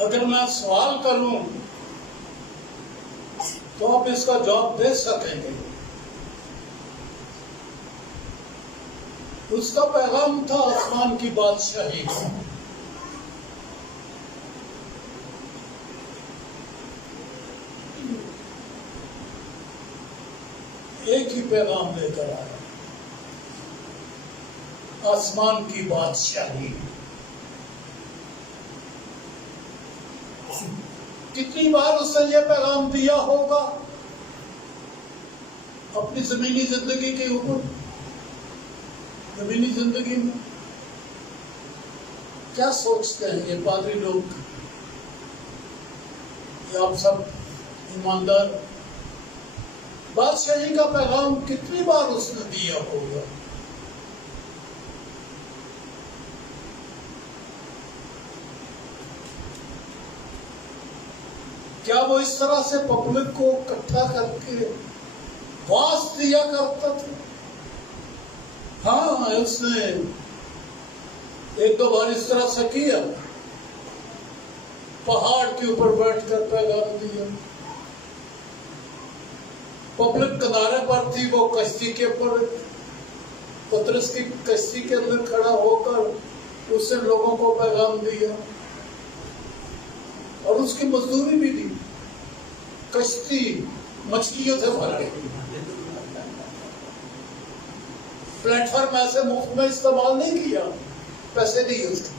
अगर मैं सवाल करूं तो आप इसका जवाब दे सकेंगे। उसका पैगाम था आसमान की बादशाही का। एक ही पैगाम लेकर आया, आसमान की बादशाही। कितनी बार उसने यह पैगाम दिया होगा अपनी जमीनी जिंदगी के ऊपर, जमीनी जिंदगी में। क्या सोचते हैं ये पादरी लोग, ये आप सब ईमानदार, बादशाही का पैगाम कितनी बार उसने दिया होगा? क्या वो इस तरह से पब्लिक को इकट्ठा करके वास दिया करता था? हाँ, उसने एक दो बार इस तरह से किया, पहाड़ के ऊपर बैठकर पैगाम दिया। पब्लिक किनारे पर थी, वो कश्ती के ऊपर, पतरस की कश्ती के अंदर खड़ा होकर उसने लोगों को पैगाम दिया और उसकी मजदूरी भी दी। कश्ती मछलियों से भर गई, प्लेटफॉर्म ऐसे मुफ्त में इस्तेमाल नहीं किया, पैसे नहीं उसके।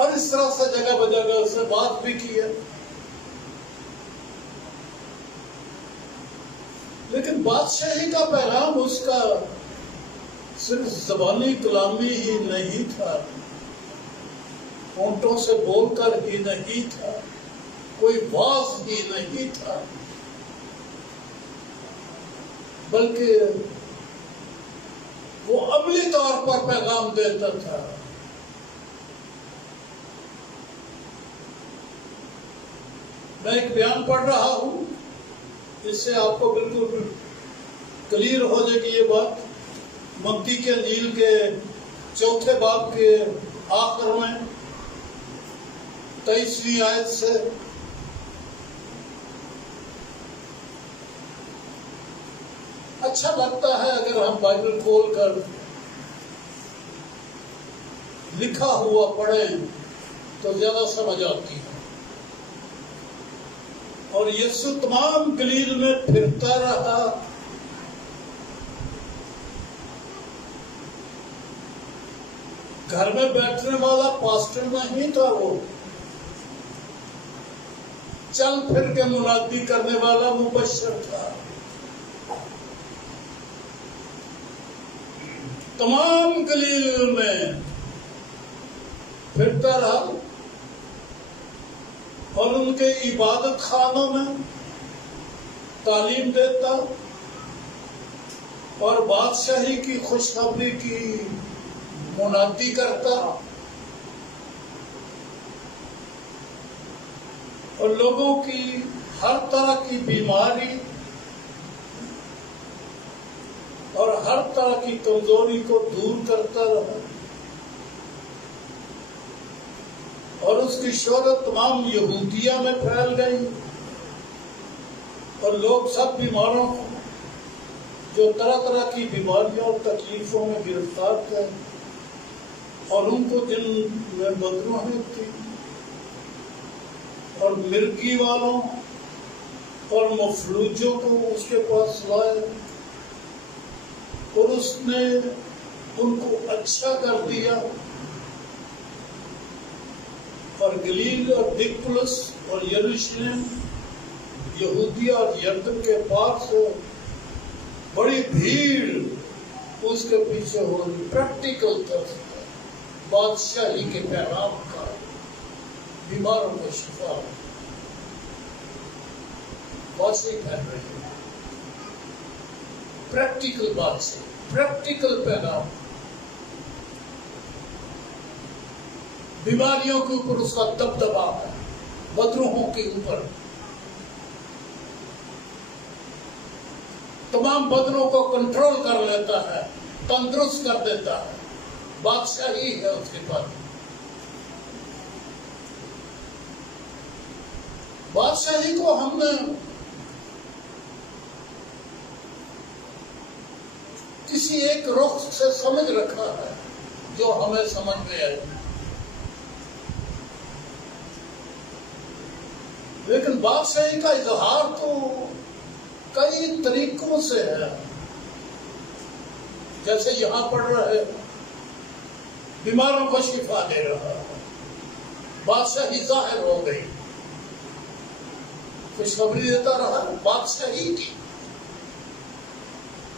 और इस तरह से जगह बजगह उससे बात भी की है। लेकिन बादशाही का पैगाम उसका सिर्फ ज़बानी कलामी ही नहीं था, होंठों से बोलकर ही नहीं था, कोई वाज ही नहीं था, बल्कि वो अमली तौर पर पैगाम देता था। मैं एक बयान पढ़ रहा हूं, इससे आपको बिल्कुल क्लियर हो जाएगी ये बात। मत्ती के इंजील के 4 बाब के आखिर में 23वीं आयत से, अच्छा लगता है अगर हम बाइबल खोलकर लिखा हुआ पढ़ें तो ज्यादा समझ आती है। और यीशु तमाम गलील में फिरता रहा, घर में बैठने वाला पास्टर नहीं था, वो चल फिर के मुनादी करने वाला मुबश्शिर था। तमाम गलील में फिरता रहा और उनके इबादत खानों में तालीम देता और बादशाही की खुशखबरी की मुनादी करता और लोगों की हर तरह की बीमारी और हर तरह की कमजोरी को दूर करता रहा। और उसकी शोहरत तमाम यहूदिया में फैल गई और लोग सब बीमारों को, जो तरह तरह की बीमारियों और तकलीफों में गिरफ्तार थे और उनको जिनमें बदरूहें थी और मिर्गी वालों और मफलूजों को उसके पास लाए और उसने उनको अच्छा कर दिया। और गलील और दिकपुलस और यरूशलेम, यहूदिया और यरदन के पार से बड़ी भीड़ उसके पीछे हो रही। प्रैक्टिकल तरफ बादशाही के पैगाम का, बीमारों को शिफा, बादशाही फैल रही है। प्रैक्टिकल बात से, प्रैक्टिकल पैगाम। बीमारियों के ऊपर उसका दबदबा है, बदरूहों के ऊपर, तमाम बदरों को कंट्रोल कर लेता है, तंदुरुस्त कर देता है। बादशाही है उसके पास। बादशाही को हमने किसी एक रुख से समझ रखा है जो हमें समझ में आए, लेकिन बादशाही का इजहार तो कई तरीकों से है। जैसे यहां पढ़ रहे, बीमारों को शिफा दे रहा है, बादशाही जाहिर हो गई, खुशखबरी देता रहा बादशाही की।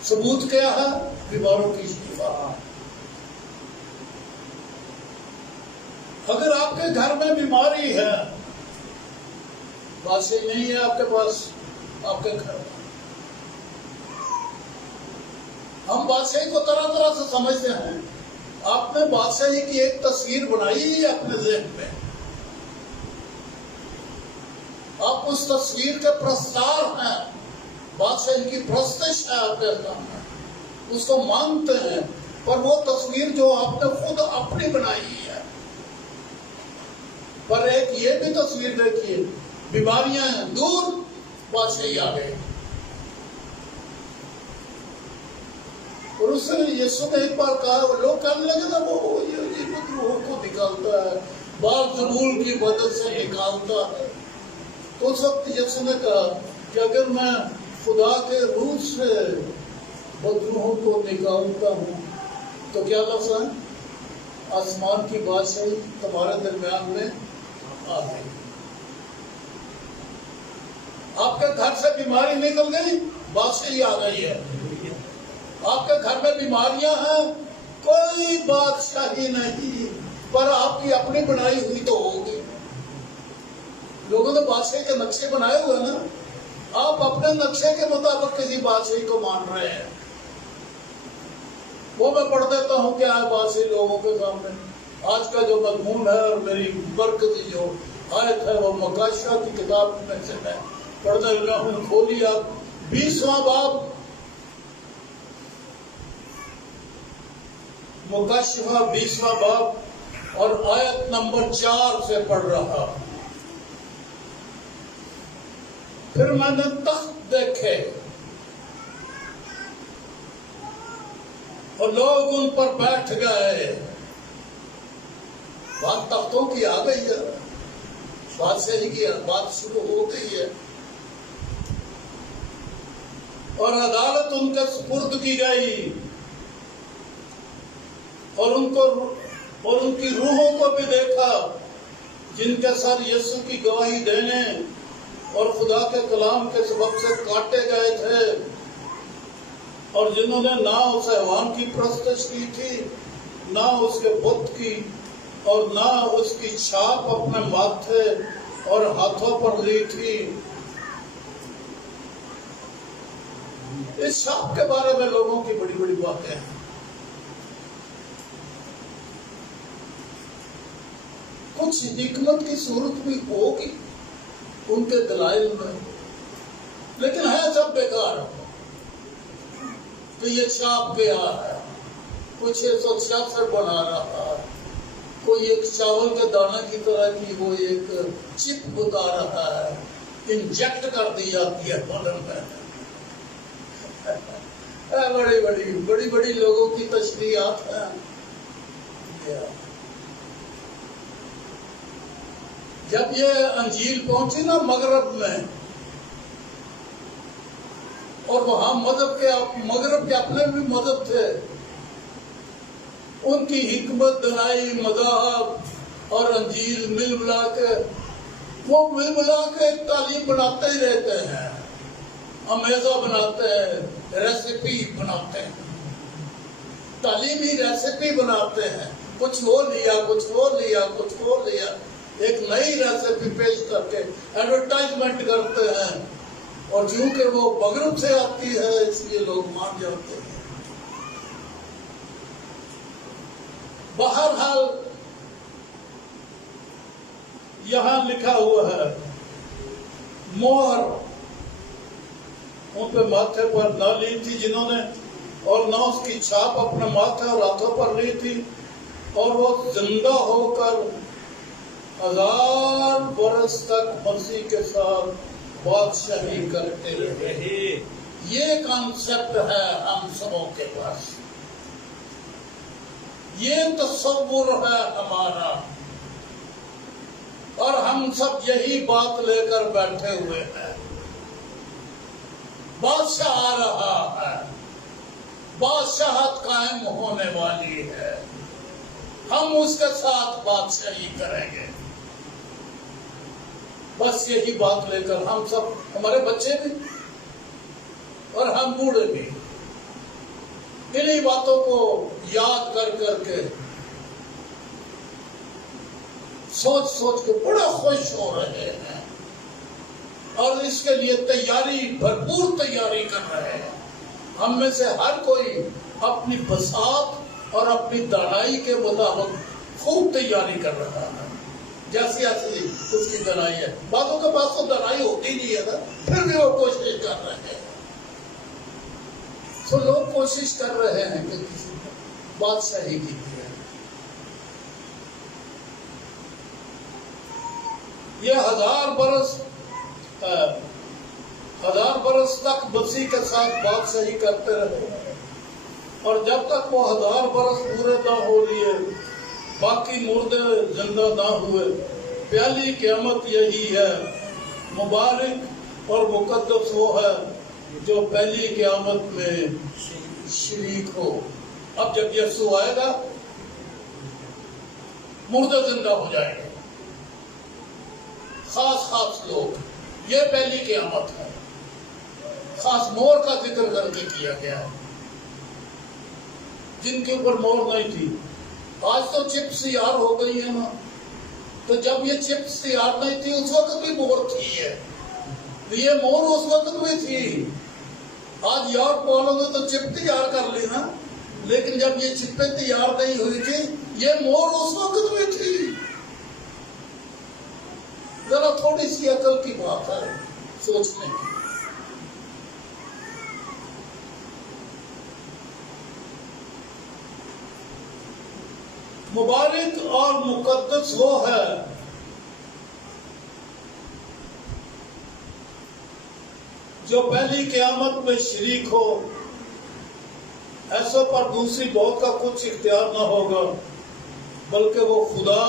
सबूत क्या है? बीमारों की शिफा। अगर आपके घर में बीमारी है, बादशाही नहीं है आपके पास, आपके घर में, हम बादशाही को तरह तरह से समझते हैं। आपने बादशाही की एक तस्वीर बनाई है अपने ज़हन में, आप उस तस्वीर के प्रस्तार हैं, बादशाही की प्रस्तश है आपके सामने, उसको मानते हैं। पर वो तस्वीर जो आपने खुद अपनी बनाई है, पर एक ये भी तस्वीर देखिए, बीमारियां हैं दूर, बादशाही आ गई। और उससे यीशु ने एक बार कहा, लोग कहने लगे ना वो ये रूह को निकालता है, बाल जरूर की मदद से निकालता है। तो उस वक्त यीशु ने कहा कि अगर मैं खुदा के रूह से बदरूहों को निकालता हूं तो क्या लफ्ज़ है? आसमान की बादशाही तुम्हारे दरमियान में आ गई। आपके घर से बीमारी निकल गई, बादशाही आ गई है। आपके घर में बीमारियां हैं, कोई बादशाही नहीं, पर आपकी अपनी बनाई हुई तो होगी। लोगों ने बादशाही के नक्शे बनाए हुए ना, आप अपने नक्शे के मुताबिक किसी बादशाही को मान रहे हैं। वो मैं पढ़ देता हूँ क्या है बादशाही लोगों के सामने। आज का जो मजमून है और मेरी बरकती जो आयत है वो मुकाशा की किताब में से मैं पढ़ दे रहा हूँ। खोलिए आप 20वां बाब, मुकाशफा 20वां बाब और आयत नंबर 4 से पढ़ रहा। फिर मैंने तख्त देखे और लोग उन पर बैठ गए। बात तख्तों की आ गई है, बादशाही की बात शुरू हो गई है। और अदालत उनके सुपुर्द की गई और उनकी रूहों को भी देखा, जिनके सर यीशु की गवाही देने और खुदा के कलाम के सबब से काटे गए थे, और जिन्होंने ना उस हैवान की परस्तिश की थी, ना उसके बुत की, और ना उसकी छाप अपने माथे और हाथों पर ली थी। इस छाप के बारे में लोगों की बड़ी बड़ी बातें हैं। कुछ हिकमत की सूरत भी होगी उनके दलाइल में, लेकिन है सब बेकार। तो ये छाप गया है, कुछ 166 बना रहा है, कोई एक चावल के दाने की तरह की वो एक चिप बता रहा है, इंजेक्ट कर दी जाती है बदन में। बड़ी बड़ी लोगों की तशरीहात हैं। जब ये अंजील पहुंची ना मगरब में, और वहां मगरब के अपने भी मजहब थे, उनकी हिकमत, दलाई, मज़ाहब और अंजील मिल मिला के एक तालीम बनाते ही रहते हैं, अमेज़ा बनाते हैं, रेसिपी बनाते हैं, तालीमी रेसिपी बनाते हैं। कुछ वो लिया, कुछ वो लिया, कुछ वो लिया, एक नई रेसिपी पेश करके एडवर्टाइजमेंट करते हैं, और क्योंकि वो मगरब से आती है इसलिए लोग मान जाते हैं। बहरहाल यहां लिखा हुआ है, मोहर उन पे माथे पर न ली थी जिन्होंने, और न उसकी छाप अपने माथे और हाथों पर ली थी, और वो जिंदा होकर 1000 बरस तक मसीह के साथ बादशाही करते रहे। ये कॉन्सेप्ट है हम सबों के पास, ये तस्वुर है हमारा, और हम सब यही बात लेकर बैठे हुए हैं। बादशाह आ रहा है, बादशाहत कायम होने वाली है, हम उसके साथ बादशाही करेंगे। बस यही बात लेकर हम सब, हमारे बच्चे भी और हम बूढ़े भी, इन्हीं बातों को याद कर करके सोच सोच के बड़ा खुश हो रहे हैं, और इसके लिए तैयारी, भरपूर तैयारी कर रहे हैं। हम में से हर कोई अपनी बसात और अपनी दानाई के मुताबिक खूब तैयारी कर रहा है। जैसी ऐसी उसकी दानाई है, बातों के पास तो दानाई होती नहीं है ना, फिर भी वो कोशिश कर रहे हैं। तो लोग कोशिश कर रहे हैं कि किसी बादशाही की है। ये 1000 बरस तक मसीह के साथ बादशाही करते रहे, और जब तक वो 1000 बरस पूरे ना हो लिए, बाकी मुर्दे जिंदा ना हुए, पहली क़यामत यही है। मुबारक और मुकद्दस वो है जो पहली क़यामत में शरीक हो। अब जब यीशु आएगा, मुर्दे जिंदा हो जाएंगे, खास लोग। ये पहली क़यामत है, खास मोहर का जिक्र करके किया गया है, जिनके ऊपर मोहर नहीं थी। आज तो चिप्स तैयार हो गई है ना, तो जब ये चिप्स तैयार नहीं थी उस वक्त भी मोहर थी है, तो ये मोहर उस वक्त भी थी। आज यार बोलोगे तो चिप तैयार कर लेना, लेकिन जब ये चिप्पे तैयार नहीं हुई थी, ये मोहर उस वक्त भी थी। जरा थोड़ी सी अकल की बात है सोचने की। मुबारक और मुकद्दस वो है जो पहली क़यामत में शरीक हो। ऐसों पर दूसरी बहुत का कुछ इख्तियार न होगा, बल्कि वो खुदा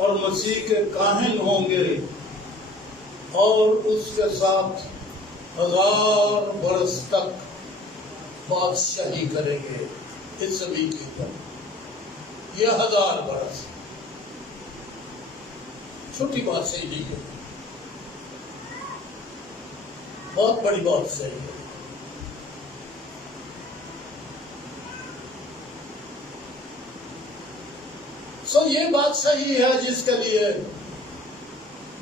और मसीह के काहिन होंगे और उसके साथ 1000 बरस तक बादशाही करेंगे इस जमीन के ऊपर। यह 1000 बरस छोटी बात सही नहीं है, बहुत बड़ी बात सही है। ये बात सही है जिसके लिए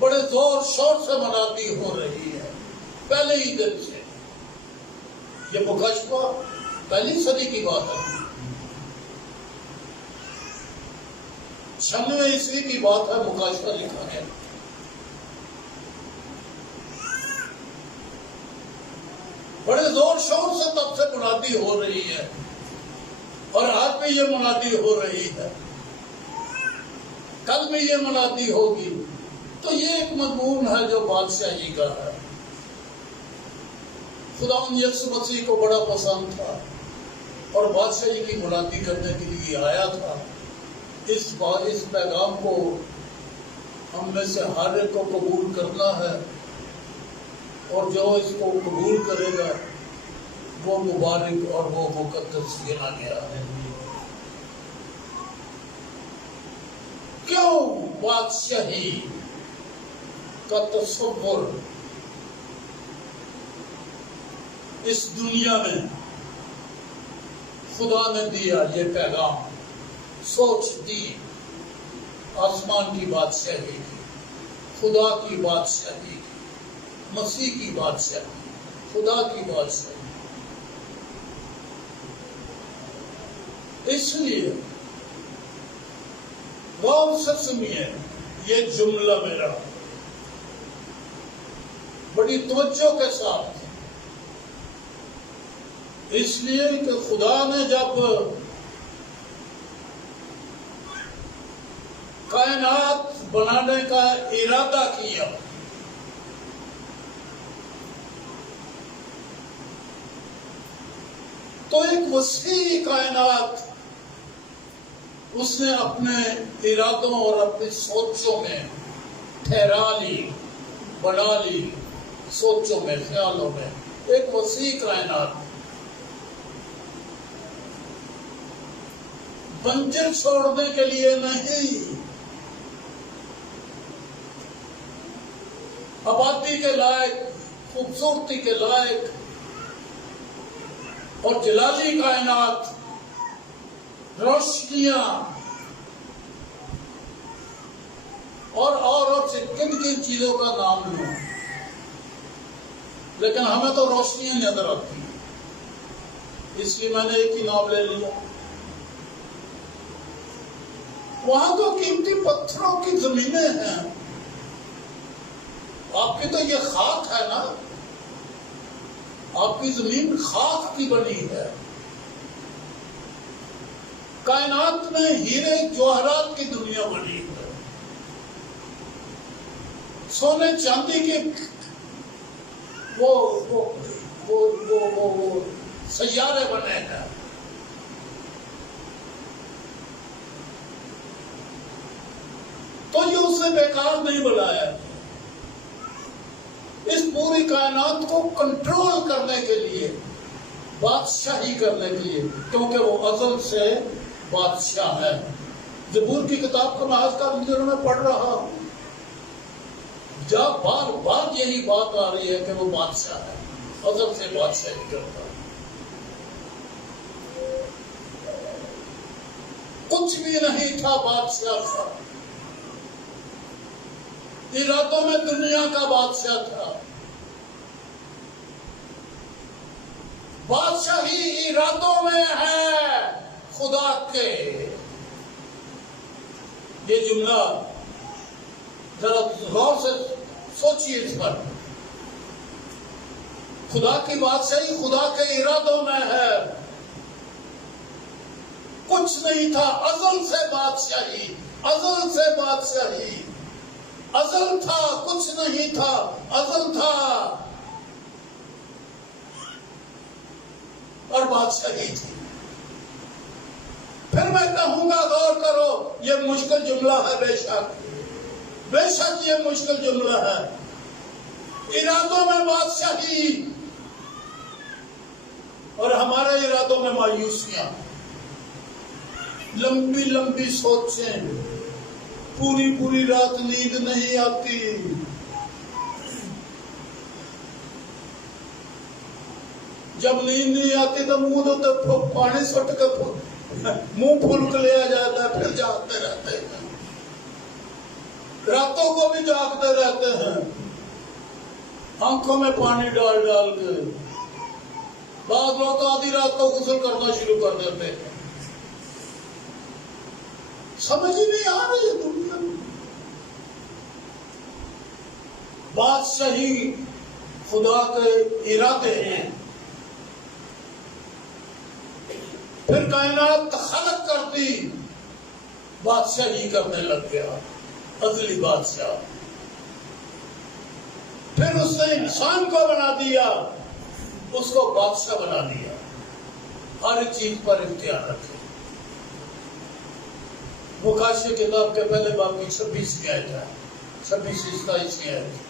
बड़े जोर शोर से मनाती हो रही है पहले ही दिन से। ये मुकशफा पहली सदी की बात है, 96 ईस्वी की बात है, मुकशफा लिखा है। बड़े जोर शोर से तब से मुनादी हो रही है, और आज भी ये मुनादी हो रही है, कल में ये मुनादी होगी। तो ये एक मजमून है जो बादशाही का है। खुदा यीशु मसीह को बड़ा पसंद था और बादशाही की मुनादी करने के लिए आया था। इस पैगाम को हम में से हर एक को कबूल करना है, और जो इसको कबूल करेगा वो मुबारक और वो मुकद्दस गिना गया है। क्यों बादशाही का तस्वुर इस दुनिया में खुदा ने दिया? ये पैगाम सोच दी आसमान की बादशाही की, खुदा की बादशाही की, मसीह की बादशाही, खुदा की बादशाही। इसलिए गौर से सुनिए ये जुमला मेरा बड़ी तवज्जो के साथ, इसलिए कि खुदा ने जब कायनात बनाने का इरादा किया, तो एक वसी कायनात उसने अपने इरादों और अपनी सोचों में ठहरा ली, बना ली, सोचों में, ख्यालों में, एक वसी कायनात। बंजर छोड़ने के लिए नहीं, आबादी के लायक, खूबसूरती के लायक और जलाली कायनात, रोशनियां और से किन किन चीजों का नाम लूं, लेकिन हमें तो रोशनियां नजर आती हैं, इसलिए मैंने एक ही नाम ले लिया। वहां तो कीमती पत्थरों की जमीनें हैं, आपकी तो ये खाक है ना, आपकी जमीन खाक की बनी है। कायनात में हीरे जवाहरात की दुनिया बनी है, सोने चांदी के वो सैयारे बने हैं। तो ये उसने बेकार नहीं बनाया, इस पूरी कायनात को कंट्रोल करने के लिए, बादशाही करने के लिए, क्योंकि वो अज़ल से बादशाह है। ज़बूर की किताब को मैं आजकल दिनों में पढ़ रहा हूं, जब बार बार यही बात आ रही है कि वो बादशाह है, अज़ल से बादशाही करता है। कुछ भी नहीं था बादशाह था, इरादों में दुनिया का बादशाह था। बादशाही इरादों में है खुदा के। ये जुमला जरा गौर से सोचिए इस पर। खुदा की बादशाही खुदा के इरादों में है, कुछ नहीं था, अज़ल से बादशाही, अज़ल से बादशाही, अज़ल था, कुछ नहीं था, अज़ल था और बादशाही थी। फिर मैं कहूंगा, गौर करो, ये मुश्किल जुमला है, बेशक बेशक ये मुश्किल जुमला है। इरादों में बादशाही और हमारे इरादों में मायूसियां, लंबी लंबी सोचें, पूरी पूरी रात नींद नहीं आती, जब नींद नहीं आती तो मुंह तो पानी सुट के मुंह फूल के लिया जाता है, फिर जागते रहते हैं, रातों को भी जागते रहते हैं, आंखों में पानी डाल डाल के। बाद लोग तो आधी रात को गुस्ल करना शुरू कर देते हैं। समझ ही नहीं आ रही है दुनिया में। बादशाही खुदा के इरादे हैं। फिर कायनात खलक कर दी, बादशाही करने लग गया, अज़ली बादशाह। फिर उसने इंसान को बना दिया, उसको बादशाह बना दिया, हर चीज पर इख्तियार रखे। मुकाशी किताब के पहले बाब की 26 आयत है, 26-27 आयत।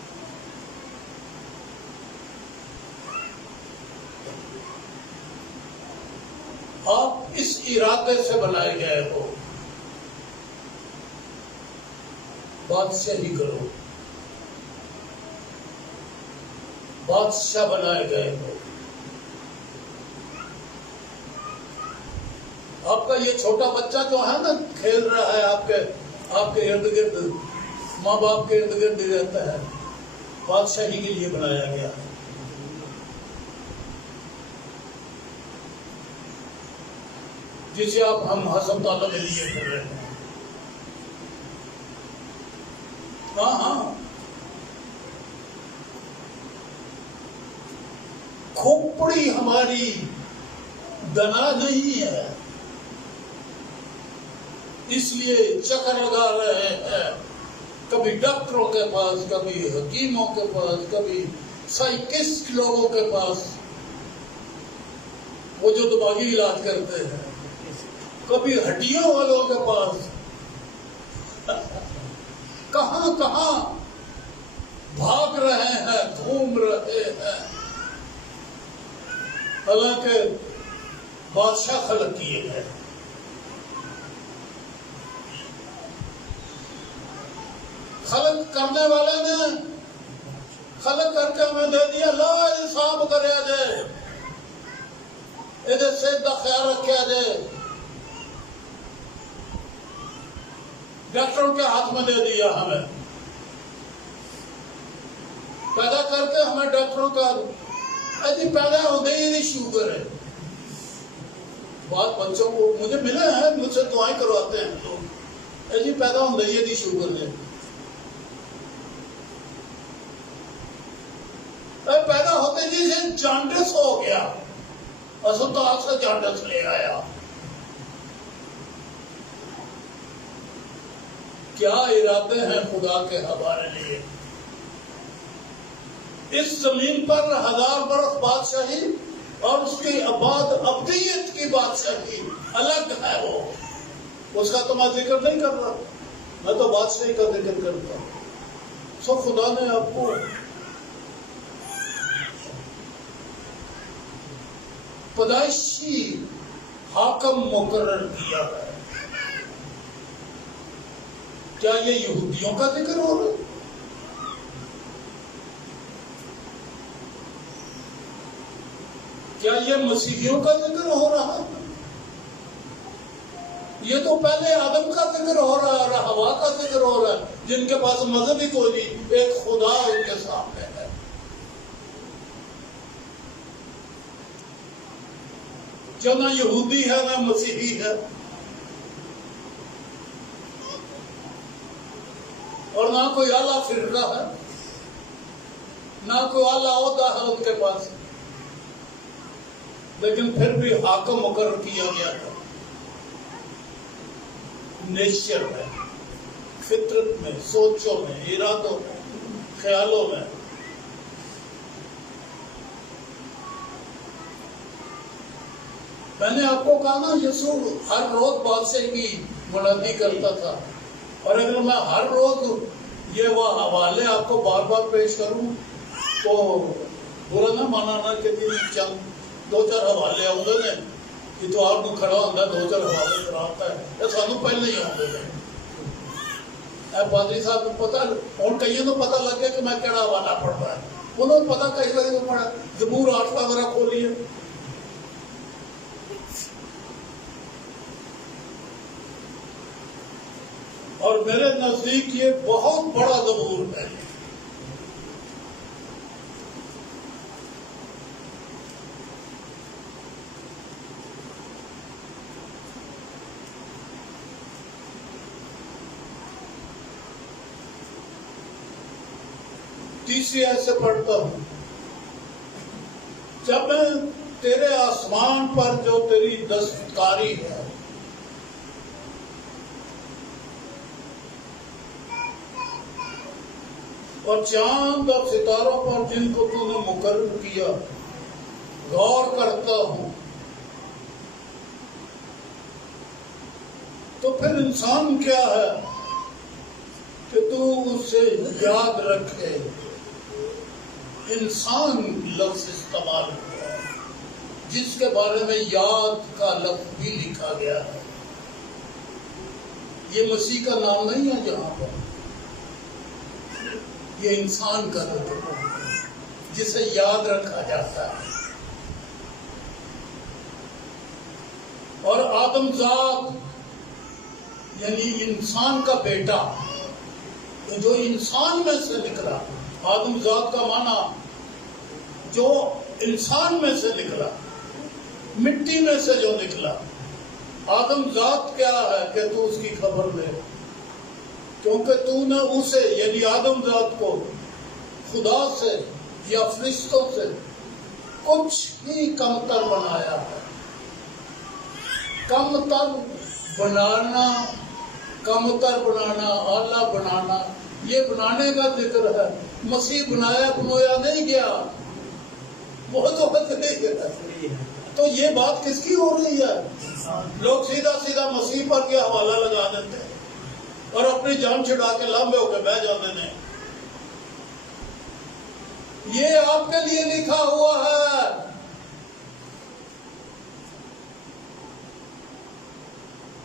आप इस इरादे से बनाए गए हो, बादशाही करो, बादशाह बनाए गए हो। आपका ये छोटा बच्चा जो है ना, खेल रहा है आपके इर्द गिर्द, माँ बाप के इर्द गिर्द रहता है, बादशाही के लिए बनाया गया है। जिसे आप हम हसब ताला में लिए कर रहे हैं। हाँ, खोपड़ी हमारी दना नहीं है, इसलिए चक्कर लगा रहे हैं, कभी डॉक्टरों के पास, कभी हकीमों के पास, कभी साइकिस्ट लोगों के पास, वो जो दिमागी इलाज करते हैं, कभी हड्डियों वालों के पास, कहां कहां भाग रहे हैं, घूम रहे हैं। हालांकि बादशाह खलक किए गए, खलक करने वाले ने खलक करके हमें दे दिया, ला हिसाब करे जाए, इधर सेहत का ख्याल रखा जाए, डॉक्टरों के हाथ में दे दिया। हमें पैदा करके हमें डॉक्टरों का अजी पैदा होते ही नहीं शुगर है। बहुत बच्चों को मुझे मिले हैं, मुझसे दुआएं करवाते हैं लोग, अजी पैदा होते ही नहीं शुगर है। पैदा होते जी से जांडिस हो गया, अस्पताल से जांडिस ले आया। क्या इरादे हैं खुदा के हमारे लिए। इस जमीन पर 1000 बरस बादशाही और उसकी आबाद अब्दियत की बादशाही अलग है। वो उसका तो मैं जिक्र नहीं कर रहा, मैं तो बादशाही का जिक्र करता हूं। सो खुदा ने आपको पैदाइशी हाकम मुकर्रर किया है। क्या ये यहूदियों का जिक्र हो रहा है? क्या ये मसीहियों का जिक्र हो रहा है? ये तो पहले आदम का जिक्र हो रहा है, हवा का जिक्र हो रहा है, जिनके पास मजहब ही कोई नहीं, एक खुदा उनके सामने है। जो ना यहूदी है ना मसीही है, और ना कोई आला फिरका है, ना कोई आला ओहदा है उनके पास, लेकिन फिर भी हाकम मुकर्रर किया गया है। नेचर में, फितरत में, सोचों में, इरादों में, ख्यालों में। मैंने आपको कहा ना, यीशु हर रोज बादशाह की मुनादी करता था, और अगर मैं हर रोज ये वह हवाले आपको बार बार पेश करूं तो बुरा ना मानाना कि चंद 2-4 हवाले आते ने कि तो आपको खड़ा होता 2-4 हवाले कराता है, सानू पहले ही आते हैं। पादरी साहब को पता, और कई तो पता लग गया कि मैं केड़ा हवाला पढ़ता है, उन्होंने पता कई बार तो पढ़ा, जबूर 8 वगैरह खोलिए। और मेरे नजदीक ये बहुत बड़ा जबूर है। तीसरी ऐसे पढ़ता हूं, जब मैं तेरे आसमान पर जो तेरी दस्तकारी है, और चांद और सितारों पर जिनको तूने मुकर्रर किया, गौर करता हूं, तो फिर इंसान क्या है कि तू उसे याद रखे। इंसान लफ्ज इस्तेमाल हुआ है, जिसके बारे में याद का लफ्ज भी लिखा गया है। ये मसीह का नाम नहीं है जहां पर, ये इंसान का जिक्र है जिसे याद रखा जाता है। और आदमजात यानी इंसान का बेटा, जो इंसान में से निकला, आदमजात का माना जो इंसान में से निकला, मिट्टी में से जो निकला। आदमजात क्या है कि तू उसकी खबर ले, क्योंकि तूने उसे यानी आदमजात को खुदा से या फरिश्तों से कुछ ही कमतर बनाया है। कमतर बनाना कमतर बनाना, आला बनाना, ये बनाने का जिक्र है। मसीह बनाया बनोया नहीं गया, वो तो नहीं गया। तो ये बात किसकी हो रही है? लोग सीधा सीधा मसीह पर के हवाला लगा देते हैं और अपनी जान छुड़ा के लंबे होकर बह जाते हैं। ये आपके लिए लिखा हुआ है।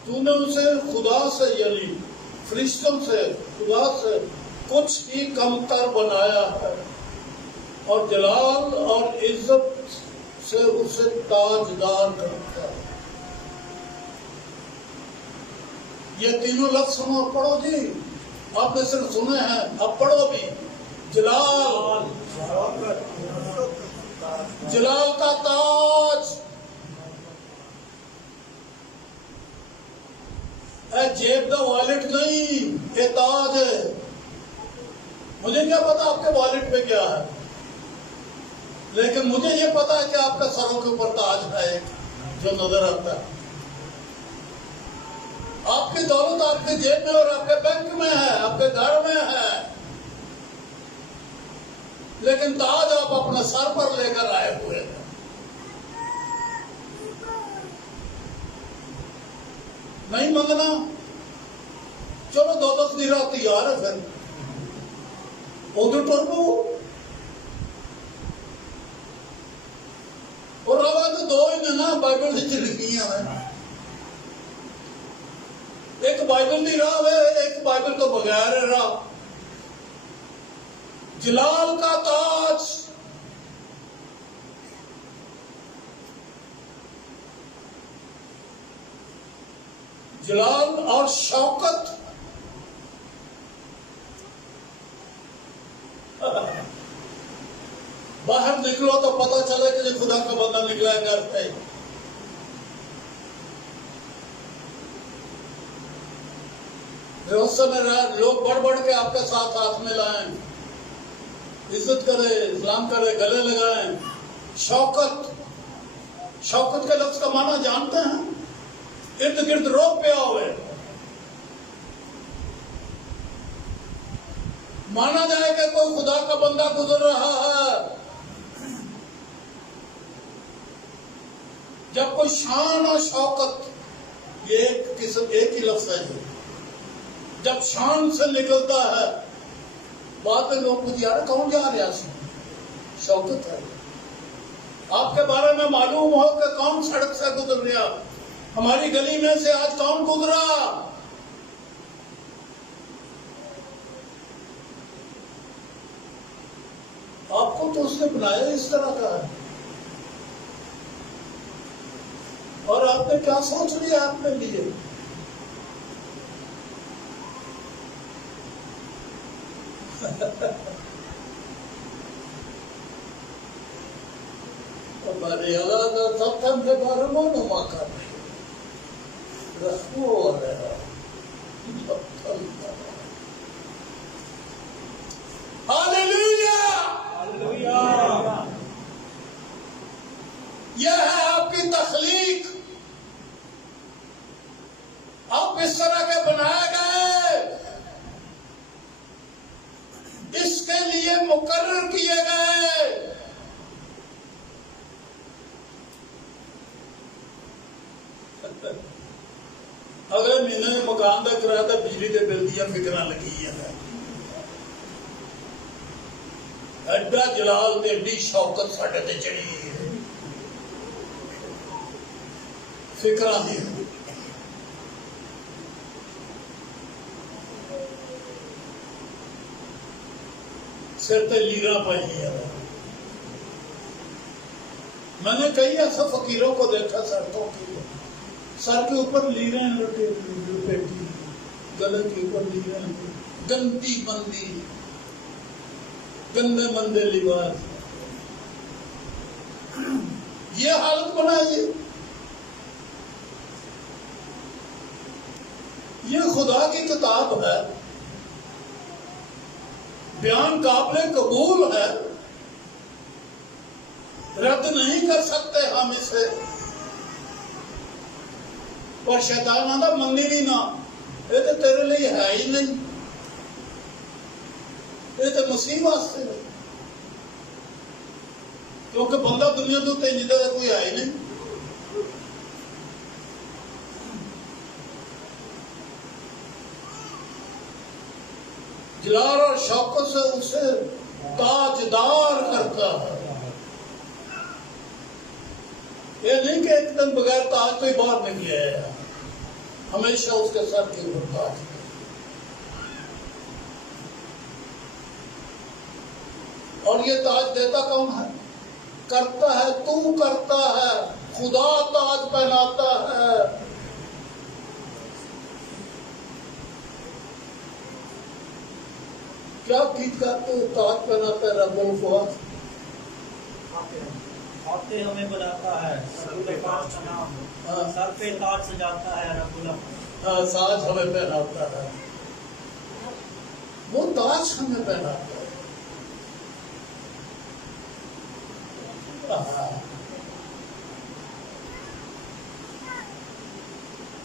तूने उसे खुदा से यानी फरिश्तों से, खुदा से कुछ ही कमतर बनाया है और जलाल और इज्जत से उसे ताजदार करता है। ये तीनों लफ्ज सुनो, पढ़ो जी। आपने सिर्फ सुने हैं, अब पढ़ो भी। जलाल, जलाल का ताज, जेब द वॉलेट नहीं, ये ताज है। मुझे क्या पता आपके वॉलेट में क्या है, लेकिन मुझे ये पता है कि आपके सरों के ऊपर ताज है जो नजर आता है। आपकी दौलत आपके जेब में और आपके बैंक में है, आपके घर में है, लेकिन ताज आप अपने सर पर लेकर आए हुए हैं। नहीं मंगना, चलो 2-10 लिरा तैयार है, फिर उधर टुरबो और रवा तो दो ही ना बाइबल से लिखी है। एक बाइबल नहीं रहा है, एक बाइबल तो बगैर रहा। जलाल का ताज, जलाल और शौकत, बाहर निकलो तो पता चले कि खुदा का बंदा निकला है घर पे। व्यवस्था में लोग बढ़ बढ़ के आपके साथ हाथ में लाएं, इज्जत करे, इस्लाम करे, गले लगाएं। शौकत, शौकत के लफ्ज का माना जानते हैं? इर्द गिर्द रोक पे हुए, माना जाए कि कोई खुदा का बंदा गुजर रहा है। जब कोई शान और शौकत, ये एक ही लफ्ज है, जब शान से निकलता है, बाद में लोग पूछ यार कौन जा रहा है? शौकत है। आपके बारे में मालूम हो कि कौन सड़क से गुजर रहा, हमारी गली में से आज कौन गुजरा। आपको तो उसने बनाया इस तरह का है, और आपने क्या सोच लिया अपने लिए? Sometimes they got a monomaka. Hallelujah! Hallelujah! यह है आपकी तख्लीक। आप इस तरह के बनाए गए, इसके लिए मुकर्रर किए गए। अगले महीने में मकान का किराया तो बिजली के बिल दिया फिक्र लगी है। एडा जलाल ते एडी शौकत साडे ते चढ़ी है, फिक्र दी। सिर ते लीरा पाई है। मैंने कई ऐसा फकीरों को देखा, सर के ऊपर लीरे लपेटी, गले के ऊपर लीरे, गंदी बंदी, गंदे मंदे लिबास, ये हालत बनाई। ये खुदा की किताब है, बयान काबिले कबूल है, रद्द नहीं कर सकते हम इसे। पर शैतान आंदा मन्नी भी ना, ये तो तेरे लिए है ही नहीं, ये तो मसीह वास्ते है, क्योंकि बंदा दुनिया तो तेजी का कोई है ही नहीं। जलाल और शौकत से उसे ताजदार करता है। ये नहीं कि एक दिन बगैर ताज तो ही बाहर निकले है, हमेशा उसके सर के ऊपर ताज। और ये ताज देता कौन है? करता है, तू करता है, खुदा ताज पहनाता है। क्या गीत गाते हो? ताज पहनाता है रब्बुल फवाद, आते हमें बनाता है, सर पे ताज सजाता है रब्बुल। हाँ, साज हमें पहनाता है, वो ताज हमें पहनाता है।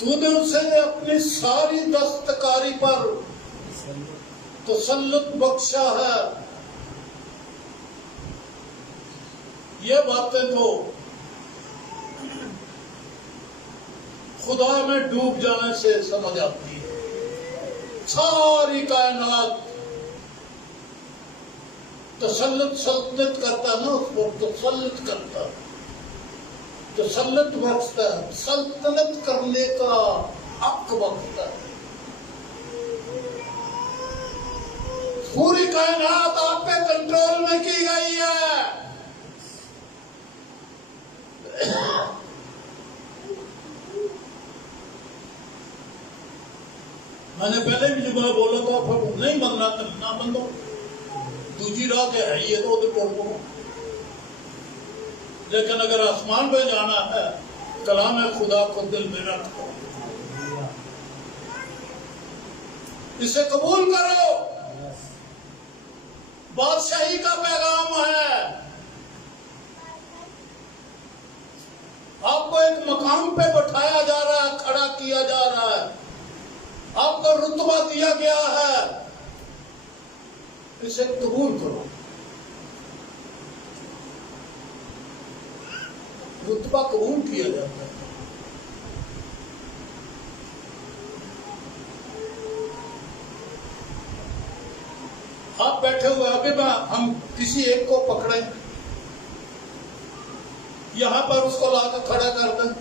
तूने उसे अपनी सारी दस्तकारी पर तसल्लुत बख्शा है। ये बातें तो खुदा में डूब जाने से समझ आती है। सारी कायनात तसल्लुत सल्तनत करता है ना, उसको तसल्लुत करता, तसल्लुत बख्शता है, सल्तनत करने का हक बख्शता है। पूरी कायनात आप पे कंट्रोल में की गई है। मैंने पहले भी जब बोला था, फिर नहीं बनना तो ना बनो, दूसरी राह तो है ही है, तो उधर पढ़ो। लेकिन अगर आसमान पे जाना है, कलाम है खुदा को दिल में रखो, इसे कबूल करो। बादशाही का पैगाम है। आपको एक मकाम पे बैठाया जा रहा है, खड़ा किया जा रहा है, आपको रुतबा दिया गया है, इसे कबूल करो। रुतबा कबूल किया जाता है। आप बैठे हुए, अभी हम किसी एक को पकड़े, यहां पर उसको लाकर खड़ा कर दें,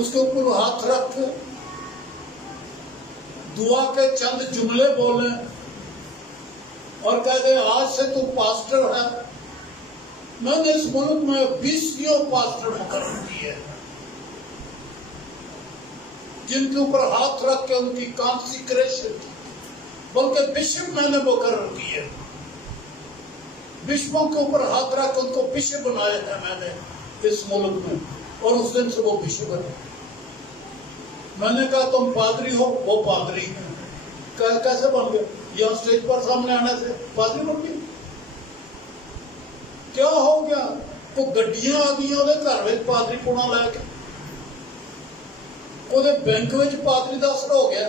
उसके ऊपर हाथ रख के दुआ के चंद जुमले बोले और कह दे आज से तू पास्टर है। मैंने इस मुल्क में 20 पास्टर मुकर्रर किए, जिनके ऊपर हाथ रख के उनकी कॉन्सिक्रेशन, बल्कि बिशप मैंने मुकर्रर किए, बिशपों के ऊपर हाथ रख उनको बिशप बनाया है मैंने इस मुल्क में, और उस दिन से वो बिशप बने। मैंने कहा तुम पादरी हो, वो पादरी है। कैसे बन गए? यहाँ स्टेज पर सामने आने से पादरी बन गए? क्या हो गया? तो गड्डियां आ गई घर में पादरी पुणा लैके, बैंक में पादरी का असर हो गया।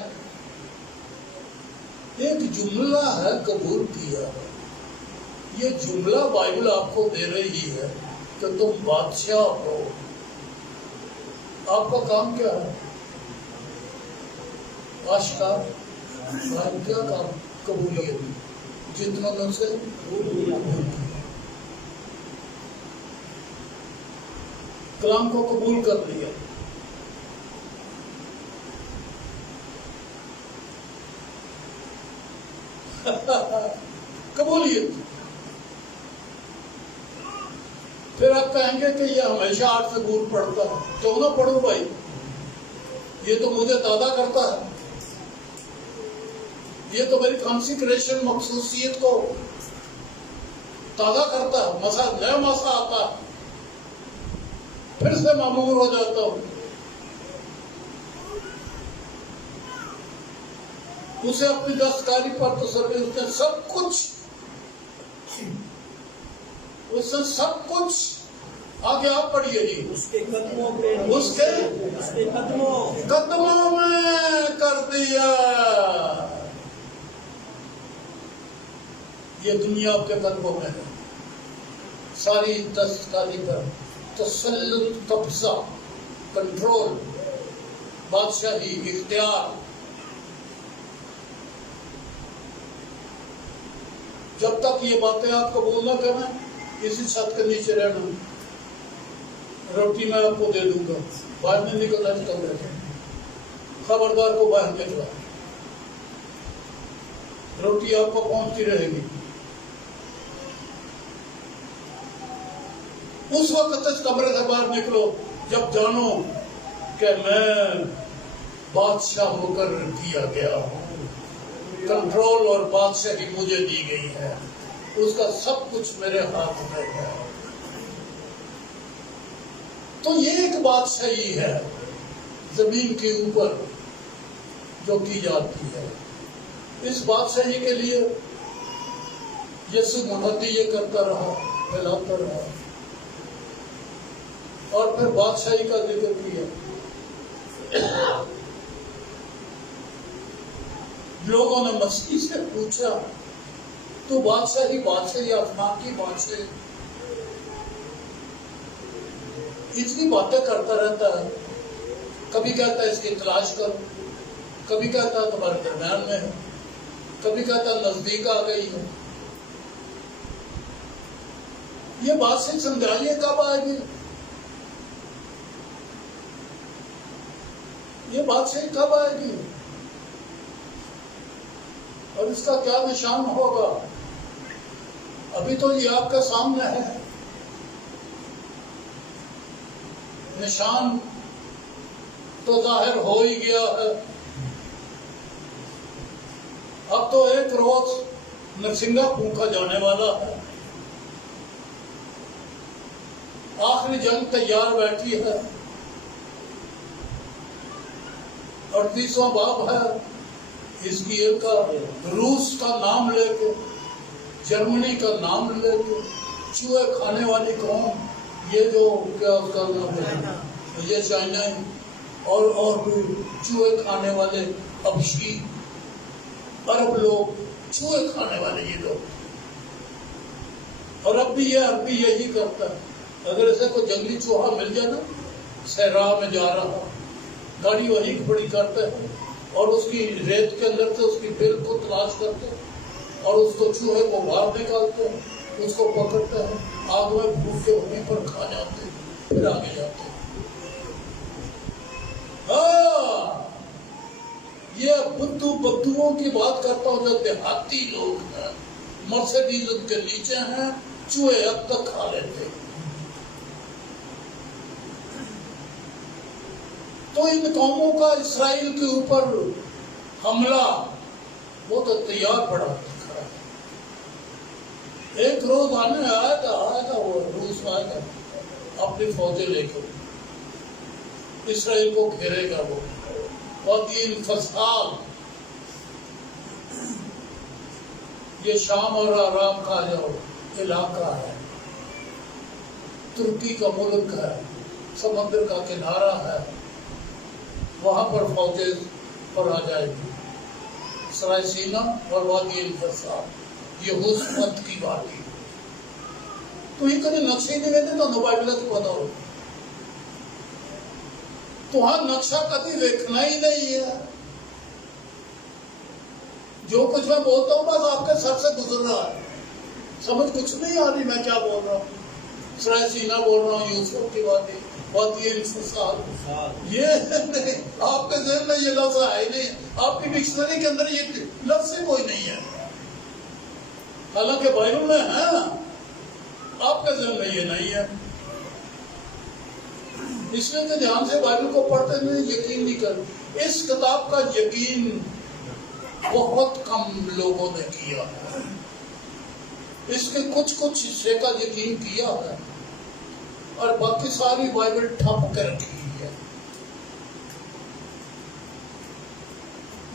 एक जुमला है कबूल किया, ये जुमला बाइबल आपको दे रही है कि तुम बादशाह हो। आपका काम क्या है? आशिका क्या काम? कबूलियत, जितना से कलाम को कबूल कर लिया। कबूलियत। फिर आप कहेंगे कि ये हमेशा 8 से दूर पढ़ता है, क्यों ना पढ़ो भाई, ये तो मुझे दादा करता है, ये तो मेरी कॉन्सिक्रेशन मखसूसियत को ताज़ा करता है। मसा नया मसा आता है, फिर से मामूर हो जाता हूं। उसे अपनी दस्तकारी पर तसल्ली, उसने सब कुछ आगे आप पढ़िए जी। उसके कदमों पे उसके कदमों में कर दिया। ये दुनिया आपके कदमों में है। सारी दस्तकारी पर तसल्लुत, कब्जा, कंट्रोल, बादशाही, इख्तियार। जब तक ये बातें आपको बोलना करना, इसी छत के नीचे रहना। रोटी मैं आपको दे दूंगा, बाहर नहीं निकलना कमरे से। खबरदार को बाहर निकला, रोटी आपको पहुंचती रहेगी। उस वक्त इस कमरे से बाहर निकलो जब जानो कि मैं बादशाह होकर किया गया हूं। कंट्रोल और बादशाही मुझे दी गई है, उसका सब कुछ मेरे हाथ में है। तो ये एक बादशाही है जमीन के ऊपर जो की जाती है। इस बादशाही के लिए यीशु मसीह ये करता रहा, फैलाता रहा, और फिर बादशाही का जिक्र किया। लोगों ने मसीह से पूछा, तो बादशाही आसमान की बादशाही, इतनी बातें करता रहता है। कभी कहता है इसकी तलाश करो, कभी कहता है तुम्हारे दरम्यान में है, कभी कहता है नजदीक आ गई है। ये बात से समझाइए कब आएगी, ये बात से कब आएगी, और इसका क्या निशान होगा। अभी तो ये आपके सामने है। निशान तो जाहिर हो ही गया है। अब तो एक रोज नरसिंगा फूंका जाने वाला है। आखिरी जंग तैयार बैठी है। 38वां बाब है हिजकिय्याह का। रूस का नाम लेके, जर्मनी का नाम लेके, चूहे खाने वाली कौम, ये जो क्या उसका नाम है, ये चाइना, और भी चूहे खाने वाले हबशी, अरब लोग, चूहे खाने वाले ये लोग। और अब भी ये अरबी यही करता है। अगर ऐसे कोई जंगली चूहा मिल जाए ना, सहरा में जा रहा, गाड़ी वही खड़ी करते हैं और उसकी रेत के अंदर से उसकी बिल को तलाश करते हैं और उसको चूहे को बाहर निकालते हैं, उसको पकड़ते हैं, आग में भूख के वहीं पर खा जाते हैं, फिर आगे जाते हैं। ये बुद्धुओं की बात करता हूँ जो देहाती लोग हैं, मर्सिडीज उनके नीचे हैं, चूहे अब तक खा लेते हैं। तो इन कौमों का इस्राइल के ऊपर हमला वो तो तैयार पड़ा दिख रहा है। एक रोज आया था वो रूस में आया था अपनी फौजें लेकर, इस्राइल को घेरेगा वो। और ये फसाद, ये शाम और आराम का जो इलाका है, तुर्की का मुल्क है, समुद्र का किनारा है, वहां पर फौजें पर आ जाएगी। सरायसीना और वादी फसाद, ये हुस्मत की बात है। तो ये कभी नक्शे नहीं रहते तो बाइबल को बताओ, तुहार नक्शा कभी देखना ही नहीं है। जो कुछ मैं बोलता हूँ बस आपके सर से गुजर रहा है, समझ कुछ नहीं आ रही मैं क्या बोल रहा हूँ। सरायसीना बोल रहा हूँ, यूसुफ की बात है, ये नहीं, आपके जहन में ये लफ्ज है नहीं, आपकी डिक्शनरी के अंदर ये लफ्ज से कोई नहीं है। हालांकि बाइबल में है ना, आपके जहन में ये नहीं है। इसलिए तो ध्यान से बाइबल को पढ़ते हुए यकीन नहीं कर। इस किताब का यकीन बहुत कम लोगों ने किया है, इसके कुछ हिस्से का यकीन किया है और बाकी सारी बाइबल ठप कर रखी है।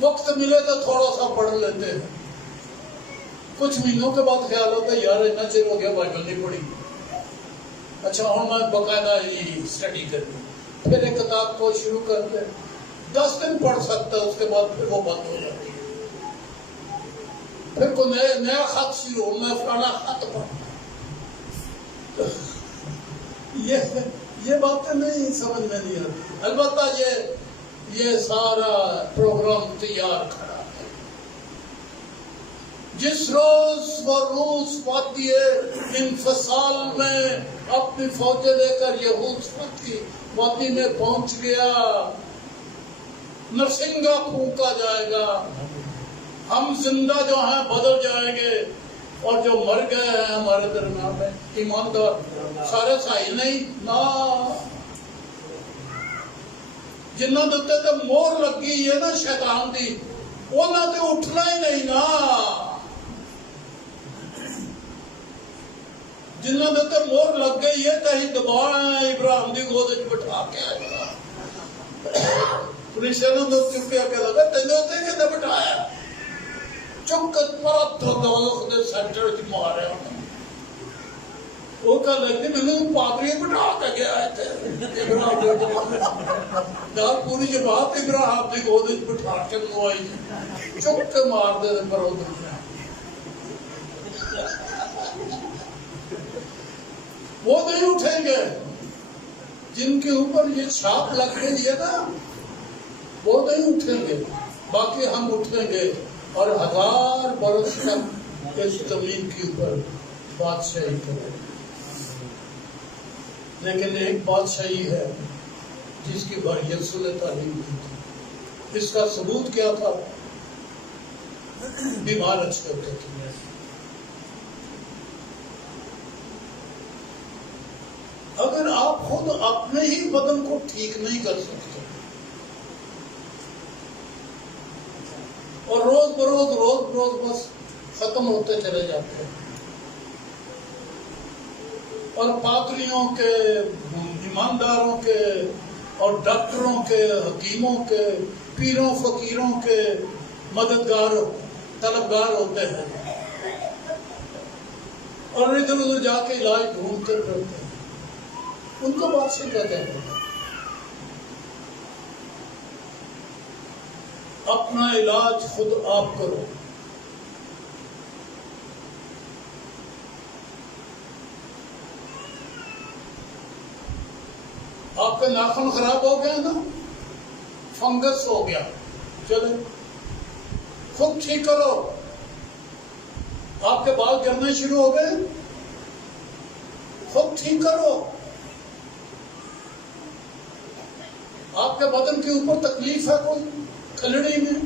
वक्त मिले तो थोड़ा सा पढ़ लेते हैं, कुछ महीनों के बाद ख्याल होता है यार इतना चिर हो गया बाइबल नहीं पढ़ी। अच्छा हूँ मैं बकायदा ये स्टडी करनी, फिर एक किताब को शुरू करते 10 दिन पढ़ सकता है, उसके बाद फिर वो बंद हो जाती है। फिर को नया खत शुरू हो, मैं फलाना खत पढ़। ये बातें नहीं समझ में नहीं आती। अलबत्ता ये सारा प्रोग्राम तैयार खड़ा है। जिस रोज वो रूस वादी इंफसाल में अपनी फौजें लेकर यहूद की वादी में पहुंच गया, नरसिंगा फूंका जाएगा, हम जिंदा जो हैं बदल जाएंगे, और जो मर गए हैं हमारे दरमियान में ईमानदार सारे सही नहीं ना, जिन्हों के उत्ते तो मोहर लगी है ना शैतान की, उन्होंने तो उठना ही नहीं ना। जिन्हों के उत्ते मोहर लग गई है तो ही दबाना इब्राहिम की गोद बिठा के आएगा। पुलिस ने चुपया के लगा तेने उत्ते कितने बिठाया, चुप कर पर सेंटर च मारे। वो कल लगती मैंने पादरी बिठा के गया पूरी जमात इब्राहिम की गोद बिठा के मुआई, चुप के मार दे पर वो नहीं उठेंगे जिनके ऊपर ये छाप लग गई है ना, वो नहीं उठेंगे। बाकी हम उठेंगे और 1000 बरस तक इस जमीन के ऊपर बादशाही करेंगे। लेकिन एक बादशाही है जिसकी बड़ी यीशु ने तालीम दी थी। इसका सबूत क्या था? बीमार अच्छे होते थे। अगर आप खुद अपने ही बदन को ठीक नहीं कर सकते और रोज बरोज बस खत्म होते चले जाते हैं, और पादरियों के, ईमानदारों के और डॉक्टरों के, हकीमों के, पीरों फकीरों के मददगार तलबगार होते हैं और इधर उधर जाके इलाज ढूंढते रहते हैं, उनको बादशाह कहते हैं। अपना इलाज खुद आप करो। आपके नाखून खराब हो गया ना, फंगस हो गया, चले खुद ठीक करो। आपके बाल गिरने शुरू हो गए, खुद ठीक करो। आपके बदन के ऊपर तकलीफ है कोई, खलड़ी में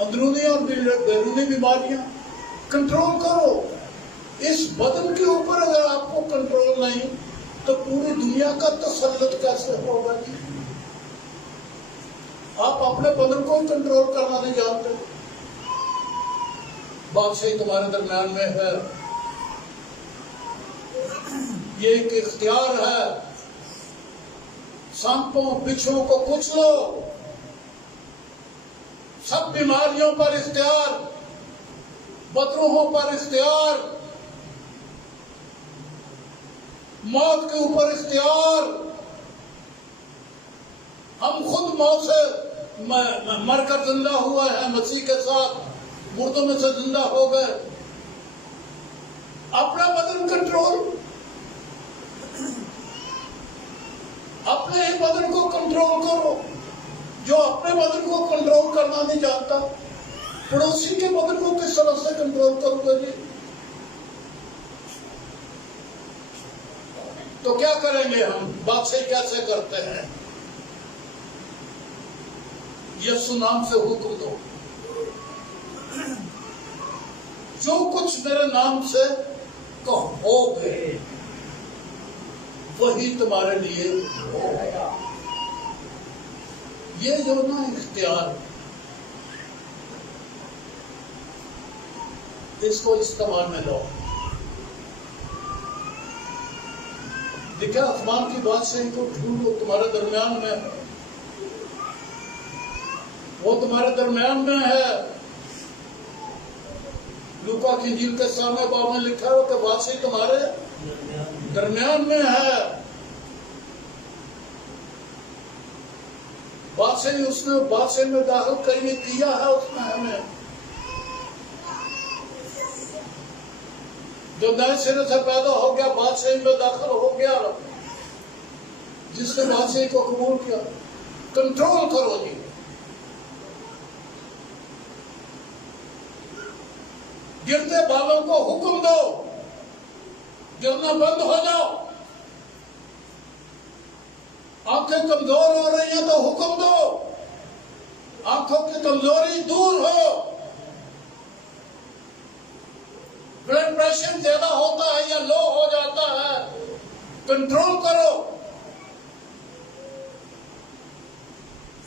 अंदरूनी और बैरूनी बीमारियां, कंट्रोल करो। इस बदन के ऊपर अगर आपको कंट्रोल नहीं तो पूरी दुनिया का तसल्लुत कैसे होगा जी? आप अपने बदन को कंट्रोल करना नहीं जानते। बादशाही तुम्हारे दरम्यान में है, ये एक इख्तियार है। सांपों बिच्छुओं को कुचलो, सब बीमारियों पर इख्तियार, बदरूहों पर इख्तियार, मौत के ऊपर इख्तियार। हम खुद मौत से मरकर जिंदा हुए हैं, मसीह के साथ मुर्दों में से जिंदा हो गए। अपना बदन कंट्रोल, अपने ही बदन को कंट्रोल करो। जो अपने बदन को कंट्रोल करना नहीं जानता, पड़ोसी के बदन को किस तरह से कंट्रोल करोगे जी? तो क्या करेंगे हम? बादशाही कैसे करते हैं? यीशु नाम से हुक्म दो, जो कुछ मेरे नाम से कहोगे वही तुम्हारे लिए होगा। ये जो ना इख्तियार, इसको इस्तेमाल में लो। देखा, आसमान की बादशाही को ढूंढो, तुम्हारे दरमियान में है, वो तुम्हारे दरमियान में है। लूका की इंजील के सामने बाब में लिखा हो कि बादशाही तुम्हारे दरमियान में है। बादशाही उसने बादशाही में दाखिल करके दिया है उसने हमें, जो नए सिरे से पैदा हो गया बादशाही में दाखिल हो गया, जिसने बादशाही को कबूल किया। कंट्रोल करो जी, गिरते बालों को हुक्म दो, गिरना बंद हो जाओ। आंखें कमजोर हो रही हैं तो हुक्म दो, आंखों की कमजोरी दूर हो। ब्लड प्रेशर ज्यादा होता है या लो हो जाता है, कंट्रोल करो।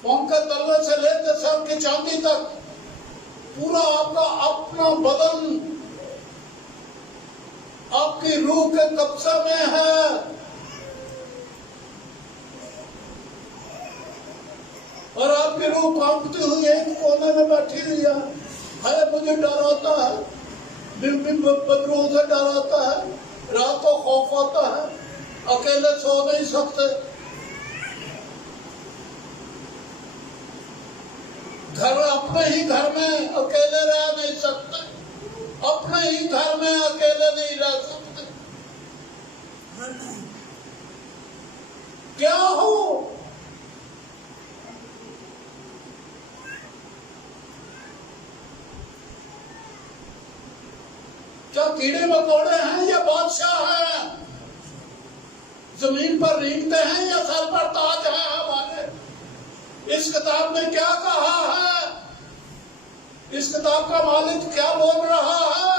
पांव के तलवे से लेकर सर की चांदी तक पूरा आपका अपना बदन आपकी रूह के कब्जे में है। और आपकी रूह कांपती हुई एक कोने में बैठी हुई है मुझे डर आता है, बदरूह से डर आता है, रात को खौफ आता है, अकेले सो नहीं सकते, घर अपने ही घर में अकेले रह नहीं सकते, अपने ही घर में अकेले नहीं रह सकते। क्या हो, क्या कीड़े मकोड़े हैं या बादशाह हैं? जमीन पर रेंगते हैं या सर पर ताज है हमारे? इस किताब ने क्या कहा है? इस किताब का मालिक क्या बोल रहा है?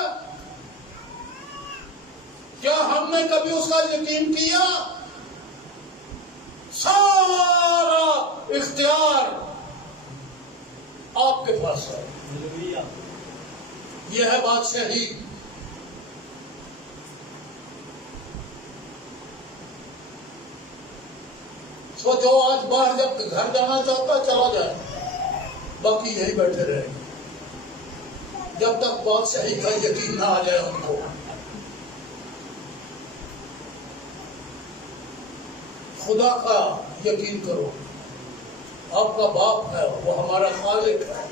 क्या हमने कभी उसका यकीन किया? सारा इख्तियार आपके पास है। यह है बादशाही। तो जो आज बाहर जब घर जाना चाहता चला जाए, बाकी यही बैठे रहेंगे जब तक बादशाही का यकीन ना आ जाए उनको। खुदा का यकीन करो, आपका बाप है, वो हमारा खालिक है,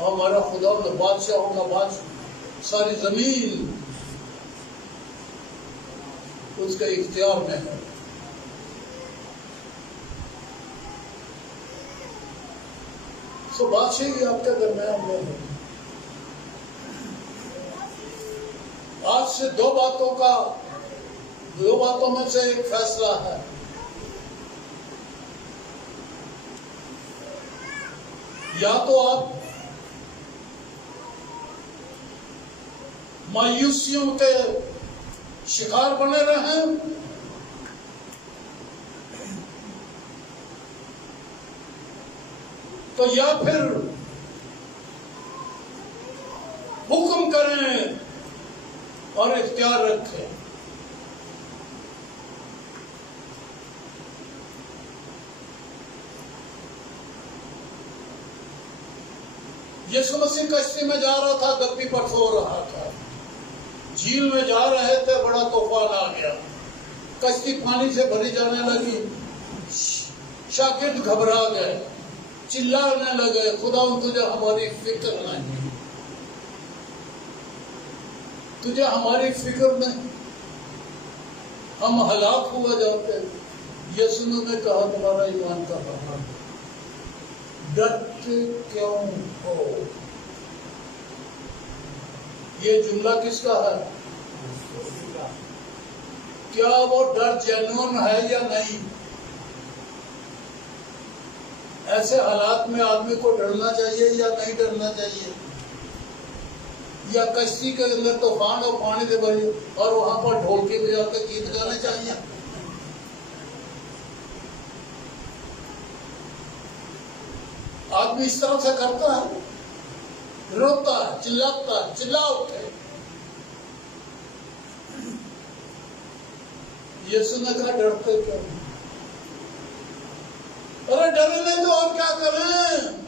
हमारा खुदा बादशाहों का बादशाह, सारी जमीन उसके इख्तियार में है। तो बादशाही आपके दरमियान में है। आज से दो बातों में से एक फैसला है। या तो आप मायूसियों के शिकार बने रहें, तो या फिर हुक्म करें और इख्तियार रखें। यीशु मसीह कश्ती में जा रहा था, गप्पी पर सो रहा था, झील में जा रहे थे, बड़ा तूफान आ गया, कश्ती पानी से भरी जाने लगी, शागिर्द घबरा गए, चिल्लाने लगे, खुदा तुझे हमारी फिक्र नहीं, तुझे हमारी फिक्र नहीं, हम हलाक हुआ जाते। यीशु ने कहा तुम्हारा ईमान कहाँ? डरते क्यों हो? ये जुमला किसका है? क्या वो डर जेन्युइन है या नहीं? ऐसे हालात में आदमी को डरना चाहिए या नहीं डरना चाहिए? या कश्ती के अंदर तूफान और पानी से भरी और वहां पर ढोलकी बजा के गीत गाने चाहिए? आदमी इस तरह से करता है, रोता है, चिल्लाता है, चिल्ला उठे। यीशु ने कहा डरते क्यों? अरे डरे नहीं तो और क्या करें?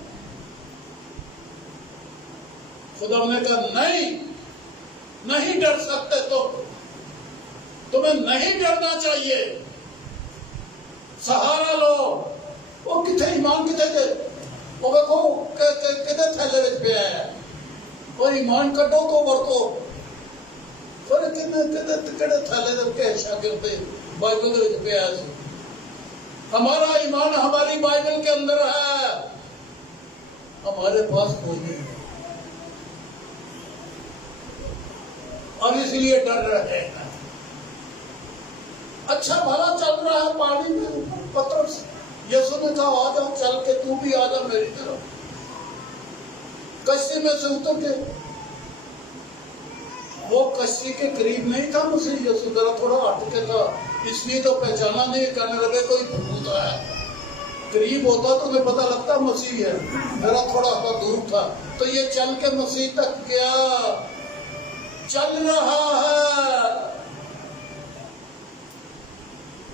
खुदा ने कहा नहीं, नहीं डर सकते तुम्हें नहीं डरना चाहिए। सहारा लो। वो किथे ईमान किथे दे, वो देखो किथे थैले विच पिया है, और ईमान कड्डो तो वरतो। पर किथे थैले दे के शागिर्द दे बाइबल दे विच पिया है। हमारा ईमान हमारी बाइबल के अंदर है, हमारे पास कोई नहीं है, और इसलिए डर रहे हैं। अच्छा भला चल रहा है पानी में, पतरस यीशु ने कहा आ जा, चल के तू भी आ जा मेरी तरफ। कश्ती में से उतर के, वो कश्ती के करीब नहीं था मसीह यीशु, जरा थोड़ा हट के था, इसलिए तो पहचाना नहीं, कहने लगे कोई भूत है। करीब होता तो मैं पता लगता मसीह है, जरा थोड़ा सा दूर था, तो ये चल के मसीह तक गया। चल रहा है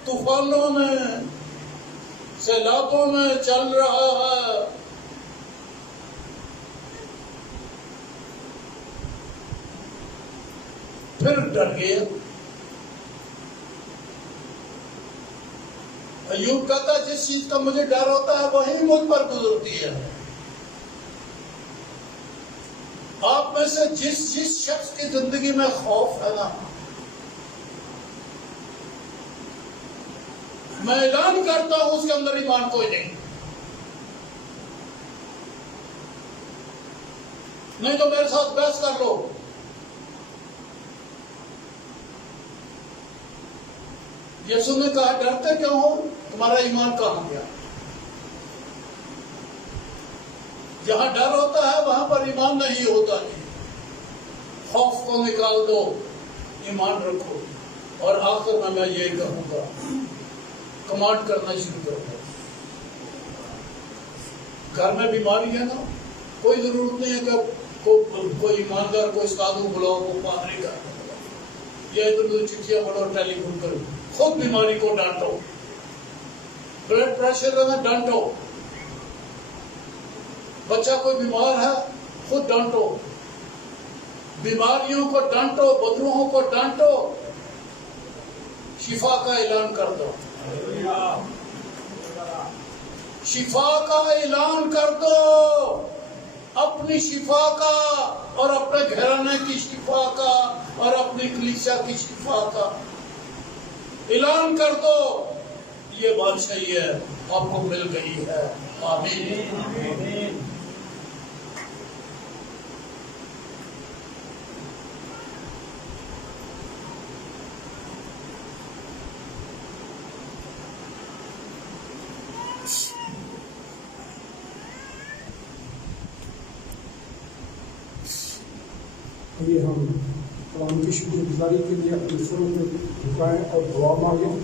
तूफानों में, सैलाबों में चल रहा है। फिर डर गया। अय्यूब कहता जिस चीज का मुझे डर होता है वही मुझ पर गुजरती है। आप में से जिस शख्स की जिंदगी में खौफ है ना, मैं ऐलान करता हूं उसके अंदर ईमान कोई नहीं तो मेरे साथ बहस कर लो। यीशु ने कहा डरते क्यों हो, तुम्हारा ईमान कहां गया? जहां डर होता है वहां पर ईमान नहीं होता है। खौफ को निकाल दो, ईमान रखो। और आखिर में मैं यही कहूंगा, कमांड करना शुरू कर दो। घर में बीमारी है ना, कोई जरूरत नहीं है कि कोई ईमानदार कोई साधु बुलाओ, को पादरी का या इधर उधर चिट्ठियां पढ़ो, टेलीफोन करो। खुद बीमारी को डांटो। ब्लड प्रेशर है ना, डांटो। बच्चा कोई बीमार है, खुद डांटो। बीमारियों को डांटो, बदरूहों को डांटो, शिफा का ऐलान कर दो। शिफा का ऐलान कर दो, अपनी शिफा का और अपने घराने की शिफा का और अपनी कलीसिया की शिफा का ऐलान कर दो। ये बादशाही है, आपको मिल गई है। आमीन। ये हम कलाम की शुक्रगुजारी के लिए अपने सुरों में झुकाएं और दुआ मांगें।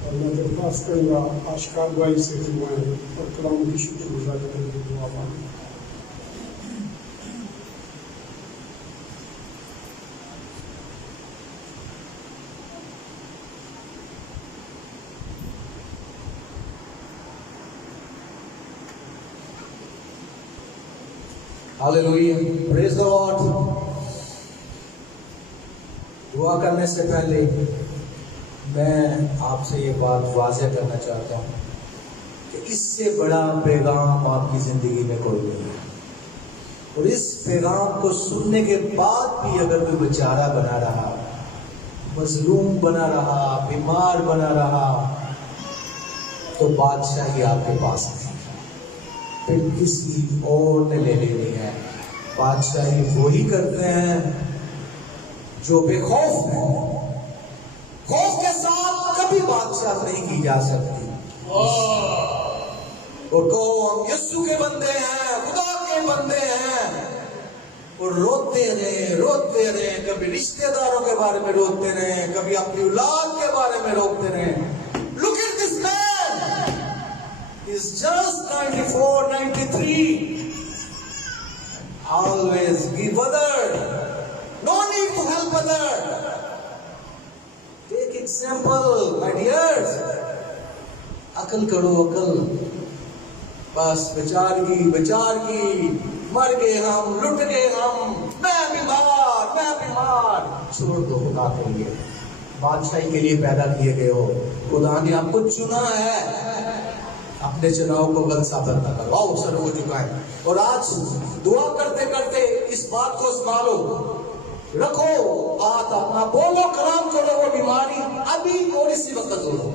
और मैं दरख्वास्त करूँगा आशिकार भाई से झुकाएं और कलाम की शुक्रगुजारी के लिए दुआ मांगें। Hallelujah. Praise the Lord. दुआ करने से पहले मैं आपसे ये बात वाज़ेह करना चाहता हूँ कि इससे बड़ा पैगाम आपकी जिंदगी में कोई नहीं है। और इस पैगाम को सुनने के बाद भी अगर कोई बेचारा बना रहा, मजलूम बना रहा, बीमार बना रहा, तो बादशाही आपके पास नहीं, फिर किसी और ने ले लेनी है। बादशाही वही करते हैं जो बेखौफ है। खौफ के साथ कभी बादशाह नहीं की जा सकती। और कहो हम यीशु के बंदे हैं, खुदा के बंदे हैं, और रोते रहे, कभी रिश्तेदारों के बारे में रोते रहे, कभी अपनी औलाद के बारे में रोते रहे। Look at this man, he is just 94, 93. Always give other. No need to help other. Take example, my dears. अकल करो, अकल। बस विचार की मर गए हम, लुट गए हम, मैं बीमार, छोड़ दो खुदा के लिए। बादशाही के लिए पैदा किए गए हो। खुदा ने आपको चुना है, अपने चुनाव को गलत साबित न करो। आओ सर हो चुका है। और आज दुआ करते करते इस बात को संभालो, रखो बात अपना, बोलो, कलाम करो वो बीमारी अभी और इसी वक्त जोड़ो।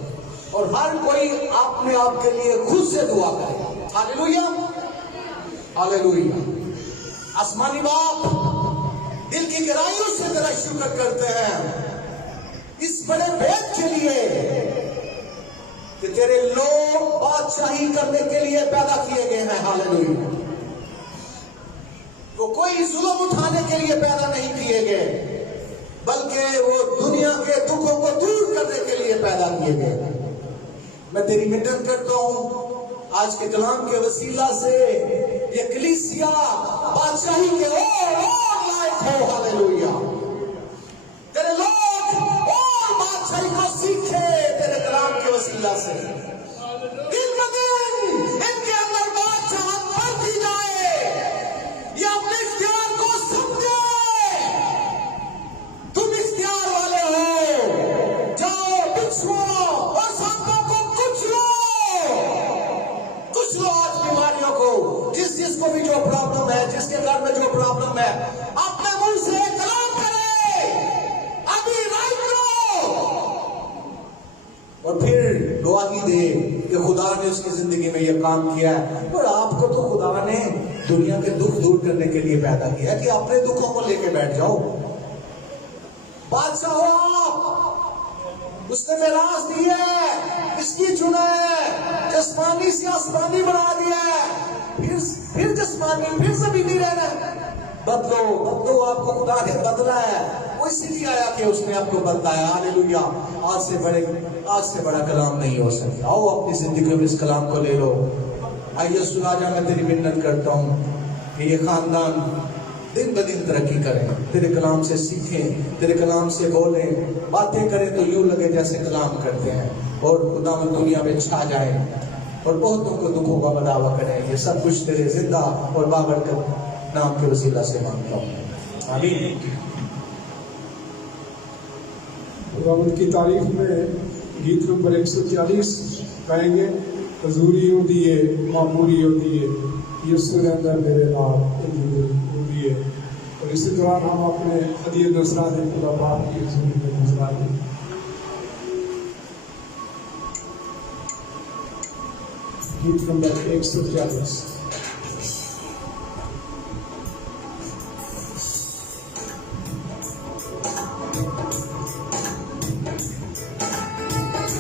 और हर कोई अपने आप के लिए खुद से दुआ करे। Hallelujah, hallelujah. आसमानी बाप, दिल की गहराइयों से तेरा शुक्र करते हैं इस बड़े भेद के लिए कि तेरे लोग बादशाही करने के लिए पैदा किए गए हैं। हालेलुया। वो कोई जुल्म उठाने के लिए पैदा नहीं किए गए, बल्कि वो दुनिया के दुखों को दूर करने के लिए पैदा किए गए। मैं तेरी मिन्नत करता हूं आज के कलाम के वसीला से ये कलीसिया बादशाही के और लायक हो। हालेलुया। तेरे लोग और बादशाही को सीखे तेरे कलाम के वसीला से। दिन ब दिन इनके अंदर बादशाह बढ़ती जाए, ये अपने इख्तियार को समझे। तुम इख्तियार वाले हो, जाओ बिच्छुओं और सांपों को कुचलो। कुचलो आज बीमारियों को, जिसको भी जो प्रॉब्लम है, जिसके घर में जो प्रॉब्लम है, अपने मुंह से कलाम करे, अभी राइट लो, और फिर गवाही दे कि खुदा ने उसकी जिंदगी में यह काम किया है। और आपको तो खुदा ने दुनिया के दुख दूर करने के लिए पैदा किया है कि अपने दुखों को लेके बैठ जाओ। बादशाह हो आप, उसने मेराज दी है, इसकी चुना है, जस्मानी से आसमानी बना दिया है, फिर जस्मानी, फिर जमीनी रहना। बदलो बदलो, आपको खुदा ने बदला है, वो इसीलिए आया कि उसने आपको बदलाया। हालेलुया। आज से बड़ा कलाम नहीं हो सकता। आओ अपनी जिंदगी में इस कलाम को ले लो। आइए सुराजा, मैं तेरी मिन्नत करता हूँ कि ये खानदान दिन ब दिन तरक्की करें, तेरे कलाम से सीखें, तेरे कलाम से बोलें, बातें करें तो यूं लगे जैसे कलाम करते हैं, और खुदा में दुनिया में छा जाए और बहुतों को दुखों का बढ़ावा करें। ये सब कुछ तेरे जिंदा और बाबरकत नाम के वसीला से मांगता हूँ, आमीन। खुदावंद की तारीफ में गीत नंबर 140 गाएंगे। हजूरी हो दिए, मामूरी हो दिए, यीशु ने अंदर मेरे नाम हो दिए। और इसी दौरान हम अपने हदीये नजराने खुदा बाप की हजूरी में नजराने गीत नंबर 140। मैं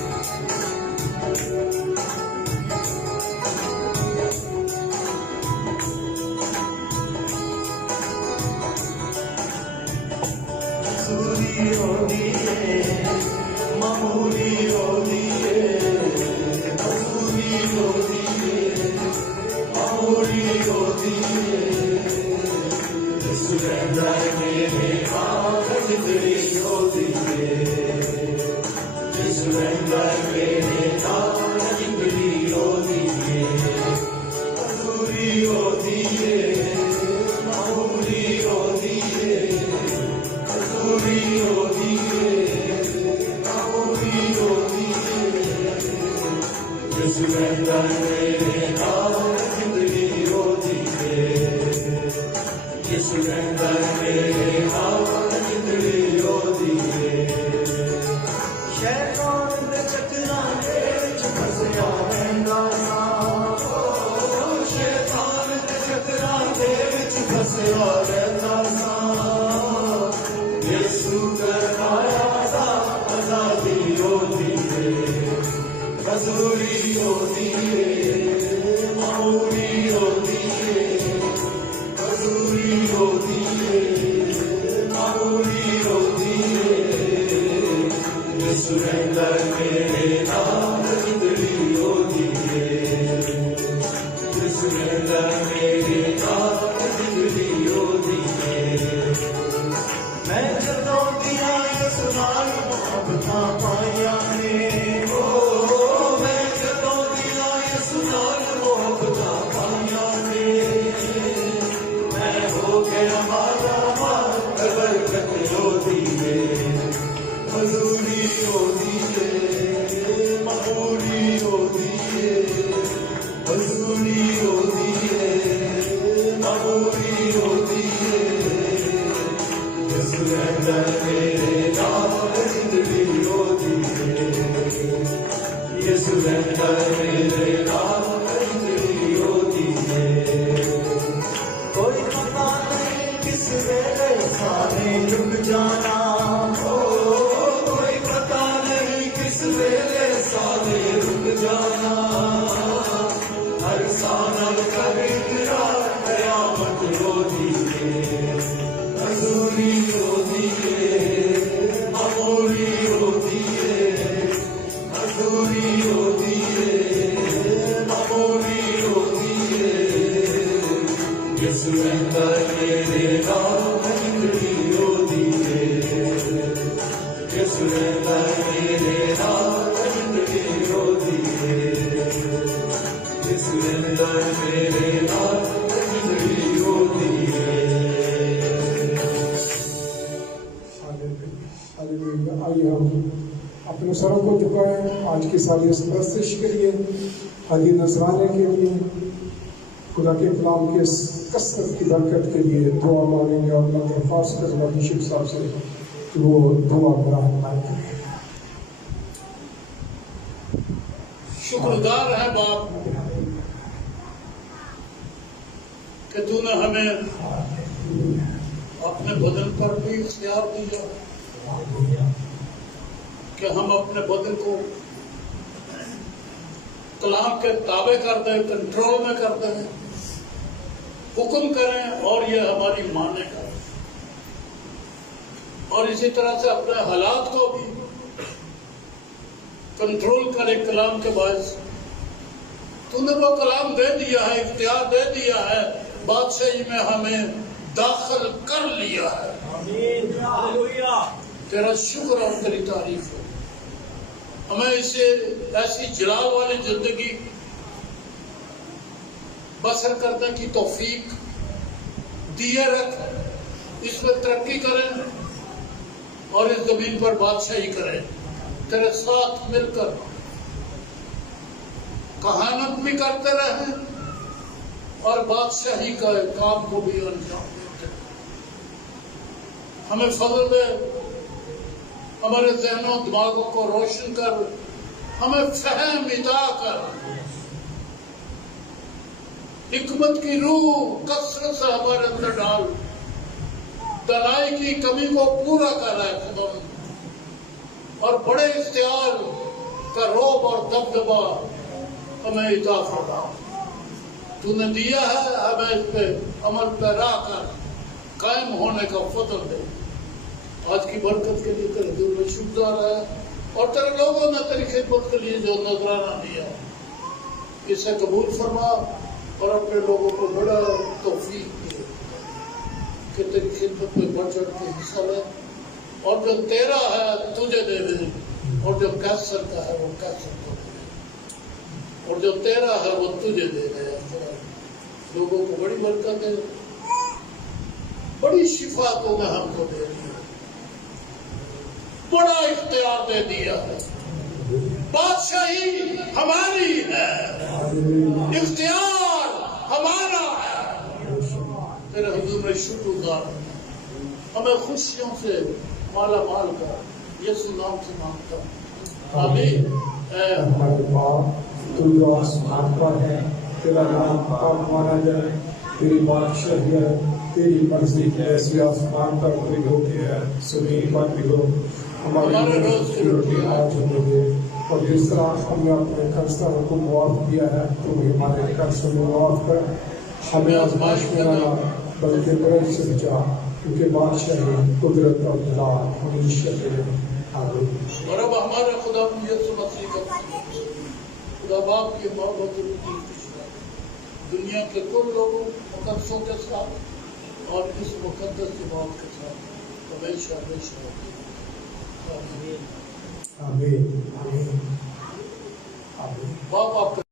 हालेलुया। आइए हम अपने सरों को झुकाएं आज की सारी बख्शिश के लिए, हदी नजराने के लिए, खुदा के कलाम के कसरत की बरकत के लिए दुआ मांगेंगे और मैं दरख्वास्त करूँगा बिशप साहब से कि वो दुआ बराहम करें। शुक्रगुजार है बाप कि तूने हमें अपने बदन पर भी इख्तियार दिया कि हम अपने बदन को कलाम के ताबे कर दें, कंट्रोल में कर दें, हुक्म करें और ये हमारी मानेगा। और इसी तरह से अपने हालात को भी कंट्रोल करे कलाम के बायस। तूने वो कलाम दे दिया है, इख्तियार दे दिया है, बादशाही में हमें दाखिल कर लिया है। तेरा शुक्र और तेरी तारीफ है। हमें इसे ऐसी जलाल वाली जिंदगी बसर करने की तौफीक दिए रख, इसमें तरक्की करें और इस जमीन पर बादशाही करें। तेरे साथ मिलकर कहानत भी करते रहे और बादशाही का काम को भी अंजाम देते। हमें फजल दे, हमारे जहनों दिमागों को रोशन कर, हमें फहम इता कर, हिकमत की रूह कसरत से हमारे अंदर डाल, दलाई की कमी को पूरा कर रहा है खुदा, और बड़े इख्तियार का रोब और दबदबा हमें इता फरमा। तूने दिया है, हमें इस पे अमल पैरा कर कायम होने का फजल दे। आज की बरकत के लिए तेरे दिल में शुक्रगुजार है और तेरे लोगों ने तेरी खिदमत के लिए जो नजराना दिया इसे कबूल फरमा और अपने लोगों को बड़ा तौफीक दे कि तेरी खिदमत में बढ़ चढ़ के हिस्सा ले, और जो तेरा है तुझे दे दे, और जो कैसर का है वो कैसर को दे दे, और जो तेरा है वो तुझे दे दे। लोगों को बड़ी बरकत है, बड़ी शिफा तूने हमको दे दी, बड़ा इख्तियार दे दिया है। बादशाही हमारी है, इख्तियार हमारा है। तेरे हुजूर में शुक्रगुजार, हमें खुशियों से माला माल कर यीशु नाम से मांगता हूं, आमीन। हमारे बाप तू जो आसमान पर है, तेरा नाम पाक माना जाए, तेरी बादशाही है, तेरी मर्जी ऐसी आसमान पर भी होती है जमीन पर भी हो। हमारे रोज की रोटी आज हमें दे, और जिस तरह हमने अपने कर्जदारों को मुआफ किया है तो हमारे कर्ज में मुआफ कर, हमें आजमाइश में न ला बल्कि बुराई से बचा, क्योंकि बादशाही कुदरत और जलाल हमेशा तेरे आमीन। और अब हमारे खुदा यीशु मसीह का खुदा बाप की मोहब्बत दुनिया के कुल लोगों मुकद्दसों के साथ और इस मुकद्दस जमात के साथ हमेशा हमेशा आमीन। आमीन। आमीन। बाप आपका